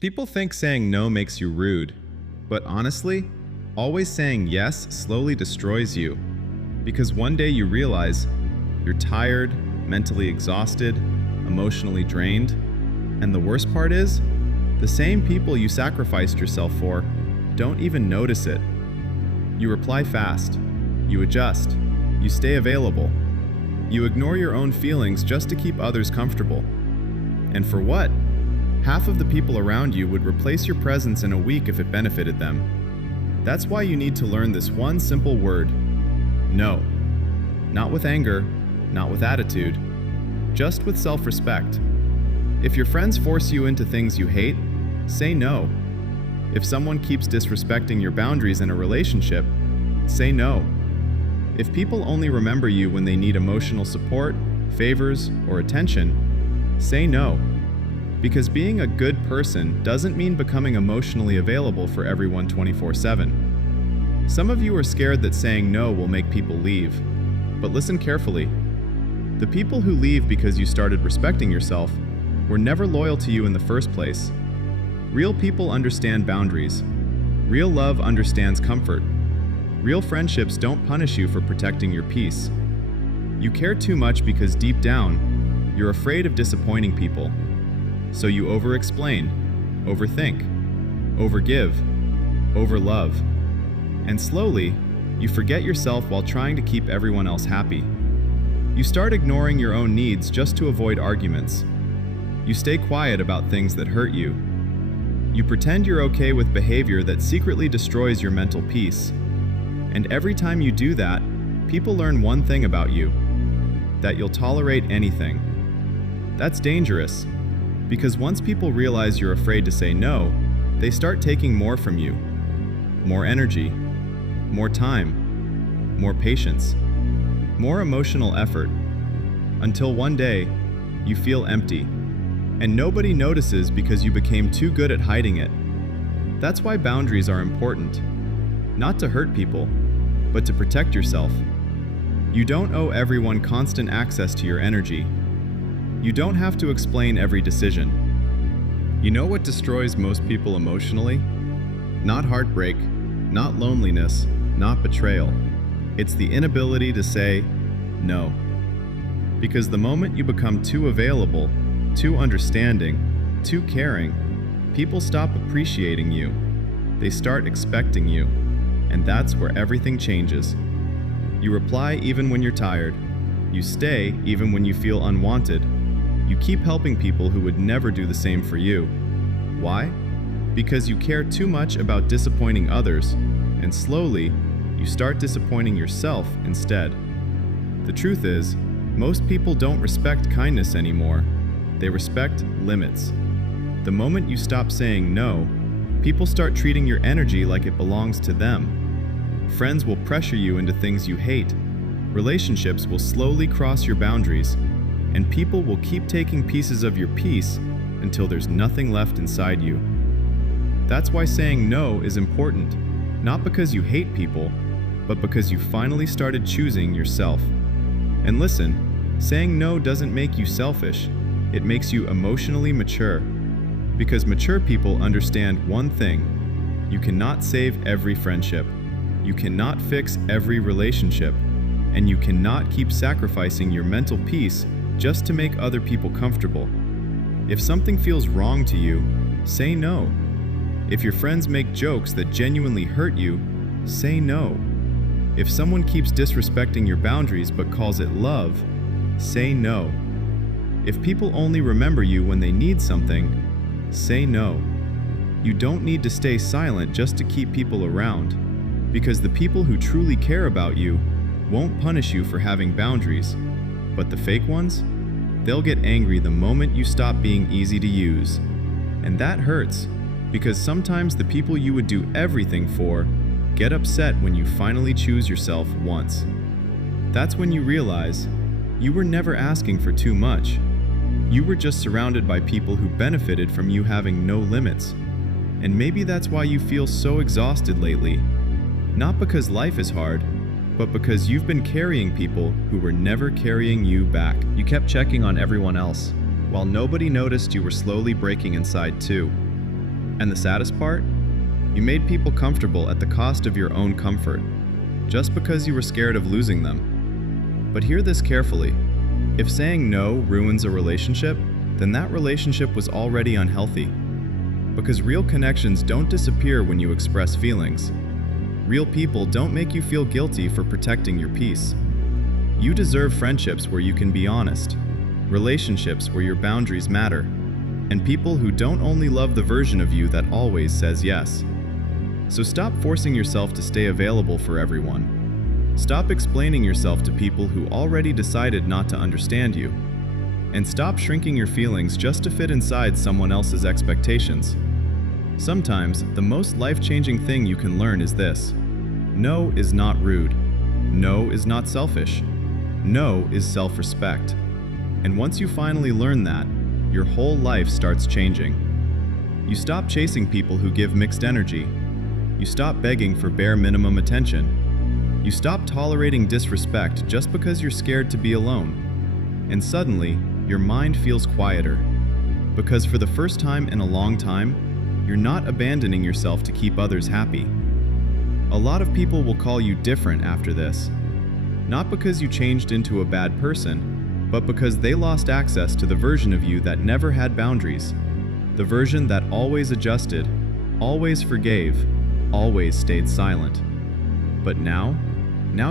People think saying no makes you rude, but honestly, always saying yes slowly destroys you. Because one day you realize you're tired, mentally exhausted, emotionally drained, and the worst part is, the same people you sacrificed yourself for don't even notice it. You reply fast, you adjust, you stay available, you ignore your own feelings just to keep others comfortable. And for what? Half of the people around you would replace your presence in a week if it benefited them. That's why you need to learn this one simple word: no. Not with anger, not with attitude, just with self-respect. If your friends force you into things you hate, say no. If someone keeps disrespecting your boundaries in a relationship, say no. If people only remember you when they need emotional support, favors, or attention, say no. Because being a good person doesn't mean becoming emotionally available for everyone 24/7. Some of you are scared that saying no will make people leave, but listen carefully. The people who leave because you started respecting yourself were never loyal to you in the first place. Real people understand boundaries. Real love understands comfort. Real friendships don't punish you for protecting your peace. You care too much because deep down, you're afraid of disappointing people. So you over-explain, overthink, overgive, overlove. And slowly, you forget yourself while trying to keep everyone else happy. You start ignoring your own needs just to avoid arguments. You stay quiet about things that hurt you. You pretend you're okay with behavior that secretly destroys your mental peace. And every time you do that, people learn one thing about you: that you'll tolerate anything. That's dangerous, because once people realize you're afraid to say no, they start taking more from you. More energy, more time, more patience, more emotional effort, until one day, you feel empty. And nobody notices because you became too good at hiding it. That's why boundaries are important. Not to hurt people, but to protect yourself. You don't owe everyone constant access to your energy. You don't have to explain every decision. You know what destroys most people emotionally? Not heartbreak, not loneliness, not betrayal. It's the inability to say no. Because the moment you become too available, too understanding, too caring, people stop appreciating you. They start expecting you. And that's where everything changes. You reply even when you're tired. You stay even when you feel unwanted. You keep helping people who would never do the same for you. Why? Because you care too much about disappointing others, and slowly, you start disappointing yourself instead. The truth is, most people don't respect kindness anymore. They respect limits. The moment you stop saying no, people start treating your energy like it belongs to them. Friends will pressure you into things you hate. Relationships will slowly cross your boundaries, and people will keep taking pieces of your peace until there's nothing left inside you. That's why saying no is important, not because you hate people, but because you finally started choosing yourself. And listen, saying no doesn't make you selfish, it makes you emotionally mature. Because mature people understand one thing: you cannot save every friendship, you cannot fix every relationship, and you cannot keep sacrificing your mental peace just to make other people comfortable. If something feels wrong to you, say no. If your friends make jokes that genuinely hurt you, say no. If someone keeps disrespecting your boundaries but calls it love, say no. If people only remember you when they need something, say no. You don't need to stay silent just to keep people around, because the people who truly care about you won't punish you for having boundaries. But the fake ones? They'll get angry the moment you stop being easy to use. And that hurts, because sometimes the people you would do everything for get upset when you finally choose yourself once. That's when you realize you were never asking for too much. You were just surrounded by people who benefited from you having no limits. And maybe that's why you feel so exhausted lately. Not because life is hard, but because you've been carrying people who were never carrying you back. You kept checking on everyone else, while nobody noticed you were slowly breaking inside too. And the saddest part? You made people comfortable at the cost of your own comfort, just because you were scared of losing them. But hear this carefully. If saying no ruins a relationship, then that relationship was already unhealthy. Because real connections don't disappear when you express feelings. Real people don't make you feel guilty for protecting your peace. You deserve friendships where you can be honest, relationships where your boundaries matter, and people who don't only love the version of you that always says yes. So stop forcing yourself to stay available for everyone. Stop explaining yourself to people who already decided not to understand you. And stop shrinking your feelings just to fit inside someone else's expectations. Sometimes, the most life-changing thing you can learn is this: no is not rude. No is not selfish. No is self-respect. And once you finally learn that, your whole life starts changing. You stop chasing people who give mixed energy. You stop begging for bare minimum attention. You stop tolerating disrespect just because you're scared to be alone. And suddenly, your mind feels quieter. Because for the first time in a long time, you're not abandoning yourself to keep others happy. A lot of people will call you different after this. Not because you changed into a bad person, but because they lost access to the version of you that never had boundaries. The version that always adjusted, always forgave, always stayed silent. But now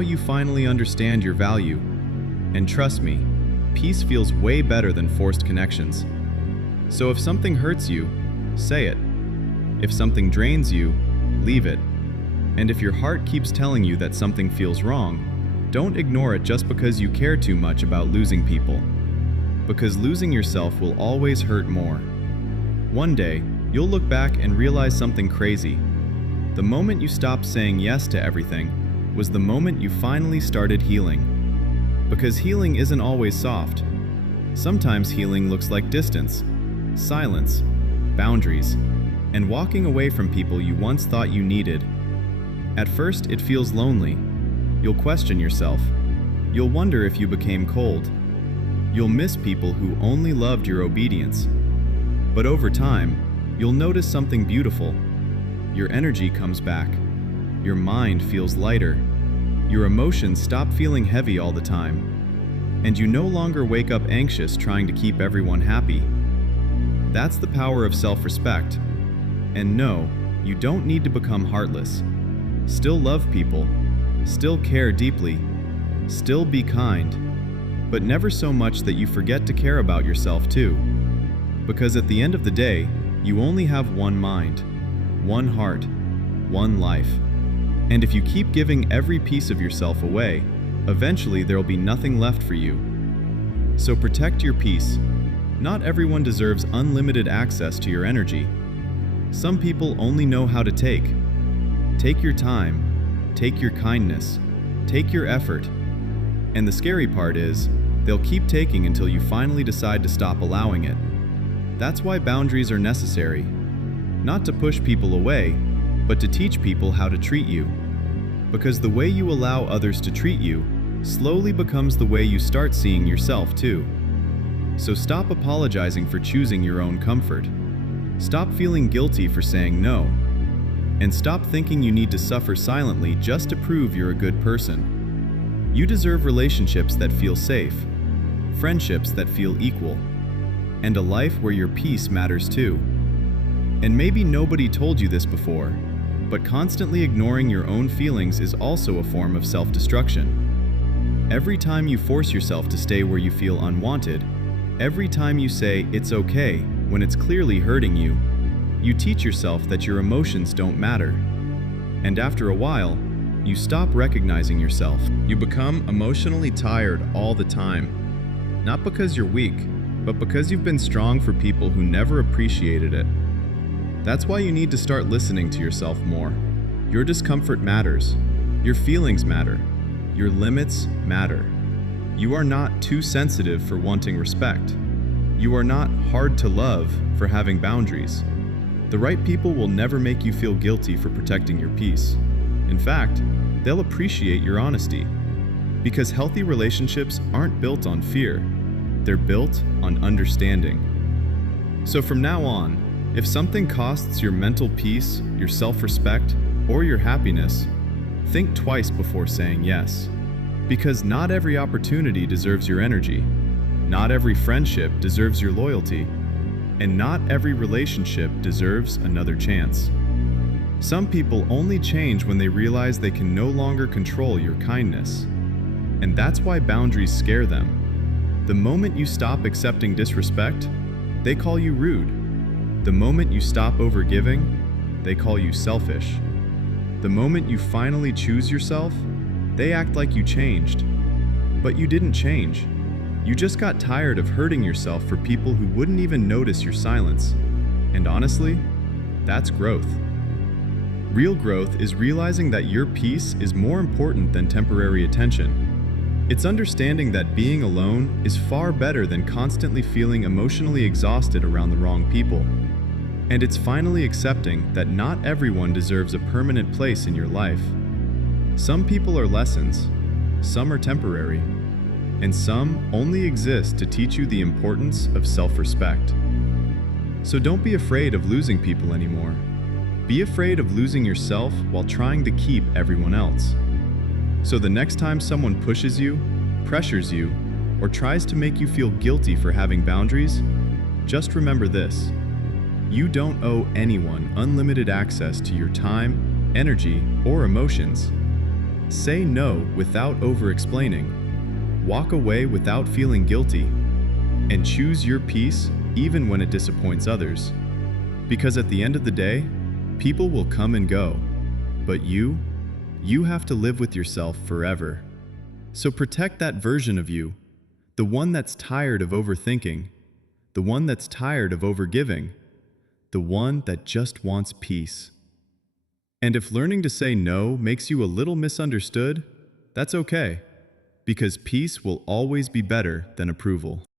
you finally understand your value. And trust me, peace feels way better than forced connections. So if something hurts you, say it. If something drains you, leave it. And if your heart keeps telling you that something feels wrong, don't ignore it just because you care too much about losing people. Because losing yourself will always hurt more. One day, you'll look back and realize something crazy. The moment you stopped saying yes to everything was the moment you finally started healing. Because healing isn't always soft. Sometimes healing looks like distance, silence, boundaries, and walking away from people you once thought you needed. At first, it feels lonely. You'll question yourself. You'll wonder if you became cold. You'll miss people who only loved your obedience. But over time, you'll notice something beautiful. Your energy comes back. Your mind feels lighter. Your emotions stop feeling heavy all the time. And you no longer wake up anxious trying to keep everyone happy. That's the power of self-respect. And no, you don't need to become heartless. Still love people, still care deeply, still be kind, but never so much that you forget to care about yourself too. Because at the end of the day, you only have one mind, one heart, one life. And if you keep giving every piece of yourself away, eventually there'll be nothing left for you. So protect your peace. Not everyone deserves unlimited access to your energy. Some people only know how to take. Take your time, take your kindness, take your effort. And the scary part is, they'll keep taking until you finally decide to stop allowing it. That's why boundaries are necessary. Not to push people away, but to teach people how to treat you. Because the way you allow others to treat you slowly becomes the way you start seeing yourself too. So stop apologizing for choosing your own comfort. Stop feeling guilty for saying no. And stop thinking you need to suffer silently just to prove you're a good person. You deserve relationships that feel safe, friendships that feel equal, and a life where your peace matters too. And maybe nobody told you this before, but constantly ignoring your own feelings is also a form of self-destruction. Every time you force yourself to stay where you feel unwanted, every time you say it's okay when it's clearly hurting you, you teach yourself that your emotions don't matter. And after a while, you stop recognizing yourself. You become emotionally tired all the time. Not because you're weak, but because you've been strong for people who never appreciated it. That's why you need to start listening to yourself more. Your discomfort matters. Your feelings matter. Your limits matter. You are not too sensitive for wanting respect. You are not hard to love for having boundaries. The right people will never make you feel guilty for protecting your peace. In fact, they'll appreciate your honesty. Because healthy relationships aren't built on fear. They're built on understanding. So from now on, If something costs your mental peace, your self-respect, or your happiness, think twice before saying yes. Because not every opportunity deserves your energy, not every friendship deserves your loyalty, and not every relationship deserves another chance. Some people only change when they realize they can no longer control your kindness. And that's why boundaries scare them. The moment you stop accepting disrespect, they call you rude. The moment you stop overgiving, they call you selfish. The moment you finally choose yourself, they act like you changed. But you didn't change. You just got tired of hurting yourself for people who wouldn't even notice your silence. And honestly, that's growth. Real growth is realizing that your peace is more important than temporary attention. It's understanding that being alone is far better than constantly feeling emotionally exhausted around the wrong people. And it's finally accepting that not everyone deserves a permanent place in your life. Some people are lessons, some are temporary, and some only exist to teach you the importance of self-respect. So don't be afraid of losing people anymore. Be afraid of losing yourself while trying to keep everyone else. So the next time someone pushes you, pressures you, or tries to make you feel guilty for having boundaries, just remember this. You don't owe anyone unlimited access to your time, energy, or emotions. Say no without over-explaining. Walk away without feeling guilty. And choose your peace even when it disappoints others. Because at the end of the day, people will come and go. But you have to live with yourself forever. So protect that version of you, the one that's tired of overthinking, the one that's tired of overgiving, the one that just wants peace. And if learning to say no makes you a little misunderstood, that's okay, because peace will always be better than approval.